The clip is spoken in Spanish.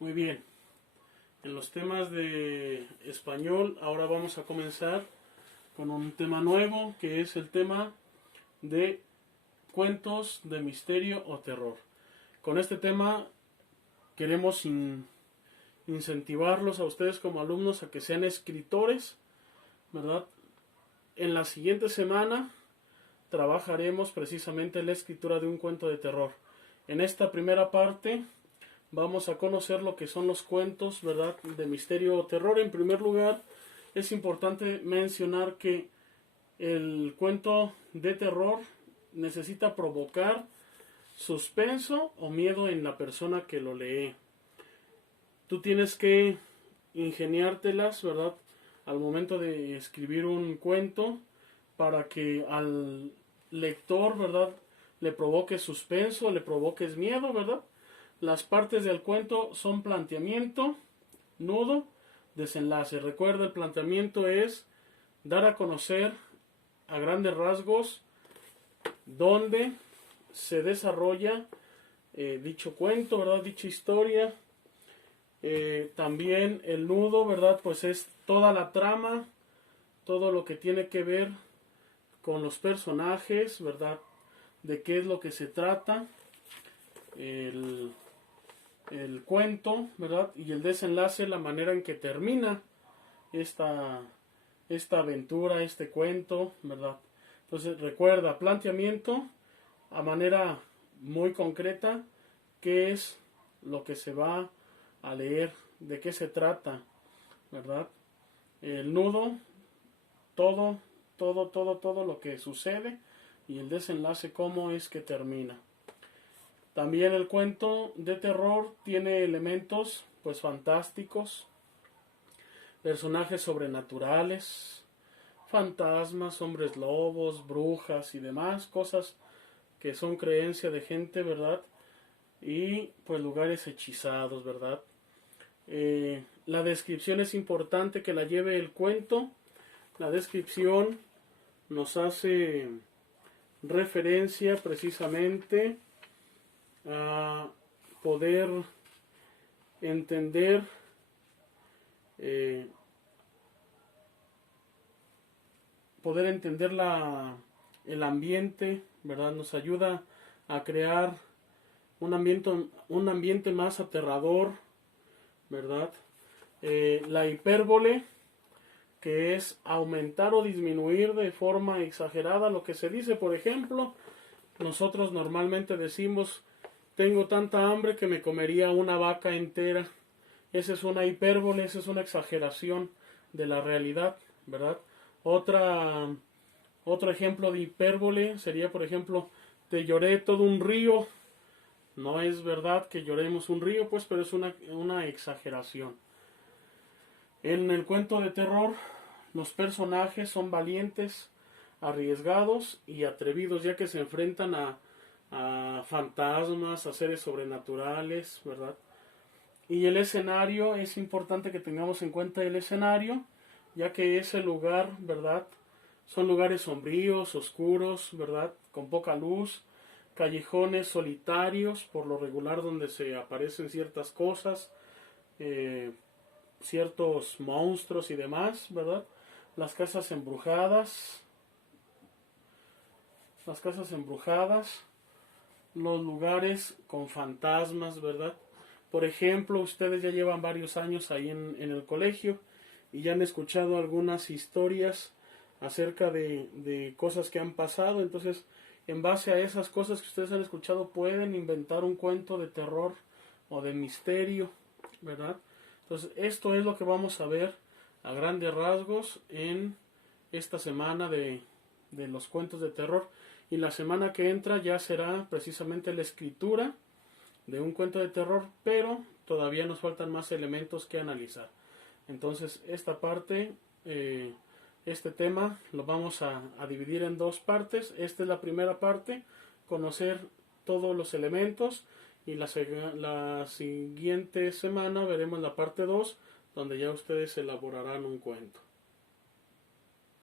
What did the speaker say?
Muy bien, en los temas de español ahora vamos a comenzar con un tema nuevo que es el tema de cuentos de misterio o terror. Con este tema queremos incentivarlos a ustedes como alumnos a que sean escritores, ¿verdad? En la siguiente semana trabajaremos precisamente la escritura de un cuento de terror. En esta primera parte vamos a conocer lo que son los cuentos, ¿verdad?, de misterio o terror. En primer lugar, es importante mencionar que el cuento de terror necesita provocar suspenso o miedo en la persona que lo lee. Tú tienes que ingeniártelas, ¿verdad?, al momento de escribir un cuento para que al lector, ¿verdad?, le provoque suspenso, le provoques miedo, ¿verdad? Las partes del cuento son planteamiento, nudo, desenlace. Recuerda, el planteamiento es dar a conocer a grandes rasgos dónde se desarrolla dicho cuento, ¿verdad? Dicha historia. También el nudo, ¿verdad? Pues es toda la trama, todo lo que tiene que ver con los personajes, ¿verdad? De qué es lo que se trata el cuento, ¿verdad? Y el desenlace, la manera en que termina esta aventura, este cuento, ¿verdad? Entonces recuerda, planteamiento a manera muy concreta, qué es lo que se va a leer, de qué se trata, ¿verdad? El nudo, todo lo que sucede, y el desenlace, cómo es que termina. También el cuento de terror tiene elementos pues fantásticos, personajes sobrenaturales, fantasmas, hombres lobos, brujas y demás cosas que son creencia de gente, ¿verdad? Y pues lugares hechizados, ¿verdad? La descripción es importante que la lleve el cuento. La descripción nos hace referencia precisamente a poder entender el ambiente, ¿verdad? Nos ayuda a crear un ambiente más aterrador, ¿verdad? La hipérbole, que es aumentar o disminuir de forma exagerada lo que se dice. Por ejemplo, nosotros normalmente decimos: tengo tanta hambre que me comería una vaca entera. Esa es una hipérbole, esa es una exageración de la realidad, ¿verdad? Otro ejemplo de hipérbole sería, por ejemplo, te lloré todo un río. No es verdad que lloremos un río, pues, pero es una exageración. En el cuento de terror, los personajes son valientes, arriesgados y atrevidos, ya que se enfrentan a fantasmas, a seres sobrenaturales, ¿verdad? Y el escenario, es importante que tengamos en cuenta el escenario, ya que ese lugar, ¿verdad?, son lugares sombríos, oscuros, ¿verdad?, con poca luz, callejones solitarios, por lo regular, donde se aparecen ciertas cosas, ciertos monstruos y demás, ¿verdad? Las casas embrujadas, los lugares con fantasmas, ¿verdad? Por ejemplo, ustedes ya llevan varios años ahí en el colegio y ya han escuchado algunas historias acerca de cosas que han pasado. Entonces, en base a esas cosas que ustedes han escuchado, pueden inventar un cuento de terror o de misterio, ¿verdad? Entonces, esto es lo que vamos a ver a grandes rasgos en esta semana de los cuentos de terror. Y la semana que entra ya será precisamente la escritura de un cuento de terror, pero todavía nos faltan más elementos que analizar. Entonces, esta parte, este tema lo vamos a dividir en dos partes. Esta es la primera parte, conocer todos los elementos, y la siguiente semana veremos la parte 2, donde ya ustedes elaborarán un cuento.